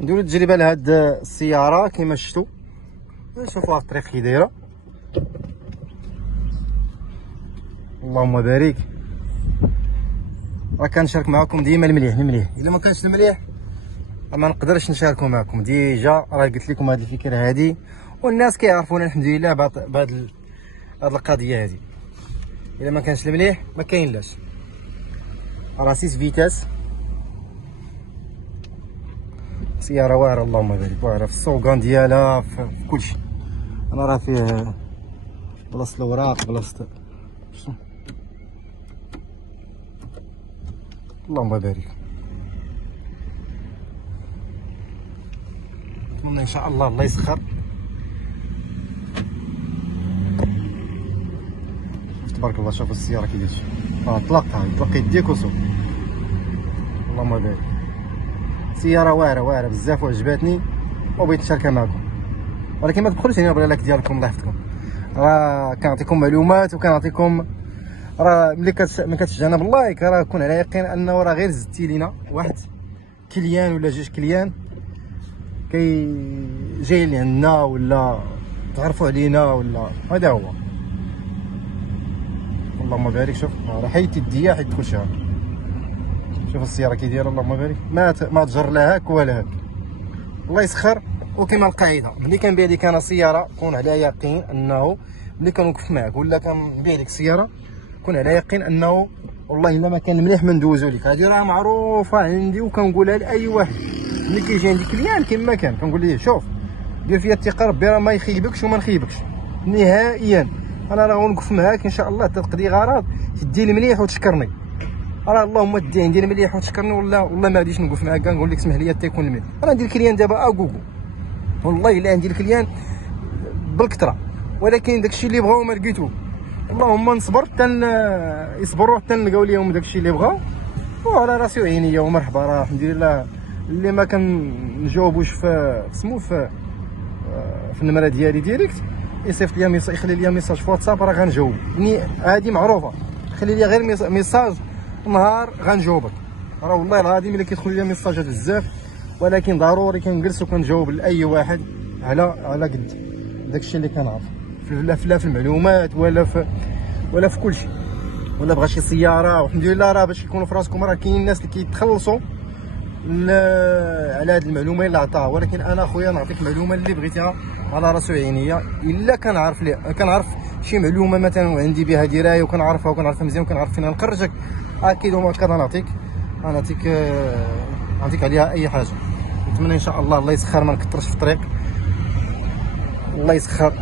نديرو تجربه لهاد السياره كما شفتوا. شوفوا الطريق كي دايره، اللهم بارك. راه كنشارك معكم ديما المليح المليح، الا ما كانش المليح ما نقدرش نشاركو معكم. ديجا راه قلت لكم هذه الفكره هذه، والناس كيعرفونا الحمد لله بهاد القضيه هذه. الا ما كانش المليح ما كاين لاش. راه 6 فيتاس، سياره واعره اللهم بارك، واعره في السوقان ديالها في كلشي. انا راه فيه بلاصه الاوراق، بلاصه اللهم بارك. نتمنى ان شاء الله يسخر. تبارك الله. شوف السياره كي دايره، طلق يديك وصوب. اللهم بارك. سياره واعره بزاف وعجباتني وبغيت نشاركها معكم، ولكن ما تدخلوش هنا بلا لايك ديالكم الله يحفظكم. راه كنعطيكم معلومات وكنعطيكم، راه ملي كتشجعنا باللايك راه كون على يقين انه راه غير زدتي لينا واحد كليان ولا جوج كليان كي جاي لعندنا ولا تعرفوا علينا ولا هذا هو. اللهم بارك. شوف راه حيت يديا حيت كلشي. شوف السياره كي دايره اللهم بارك، ما تجر لا هاك ولا هاك. الله يسخر. وكما القاعده ملي كنبيع لك انا سياره كون على يقين انه ملي كنوقف معك ولا كنبيع لك سياره كون على يقين انه والله الا ما كان مليح ما ندوزو لك. هذه راه معروفه عندي وكنقولها لاي واحد ملي كيجي عندي كليان كما كان كنقول ليه شوف دير فيا الثقه ربي راه ما يخيبكش وما نخيبكش نهائيا. انا راه غنوقف معاك ان شاء الله تقضي غرض تدي المليح وتشكرني. راه اللهم دي عندي المليح وتشكرني والله ما غاديش نوقف معاك كاع نقول لك اسمح لي حتى يكون المليح. انا عندي الكليان دابا اكوكو والله الا عندي الكليان بالكثره، ولكن داكشي اللي بغاو ما لقيتو. اللهم نصبر حتى يصبروا حتى نلقاو ليهم داكشي اللي بغاو وعلى راسي وعينيا ومرحبا. راه الحمد لله اللي ما كنجاوبوش في سمو في النمره ديالي ديريكت يصيفط لي يخلي لي ميساج في واتساب راه غنجاوب. هذه معروفه، خلي لي غير ميساج نهار غنجاوبك. راه والله العظيم الا كيدخل لي ميساجات بزاف، ولكن ضروري كنجلس وكنجاوب لاي واحد على قد داكشي اللي كنعرف لا في المعلومات ولا في كل شيء. ولا بغى شي سياره والحمد لله راه باش يكونوا في راسكم راه كاين الناس اللي كيتخلصوا على هذه المعلومه اللي عطاها، ولكن انا خويا نعطيك المعلومه اللي بغيتيها على راسي وعينيا. الا كنعرف شي معلومه مثلا وعندي بها درايه وكنعرفها مزيان وكنعرف فين نخرجك اكيد ومؤكد نعطيك عليها اي حاجه. نتمنى ان شاء الله يسخر ما نكثرش في الطريق. الله يسخر.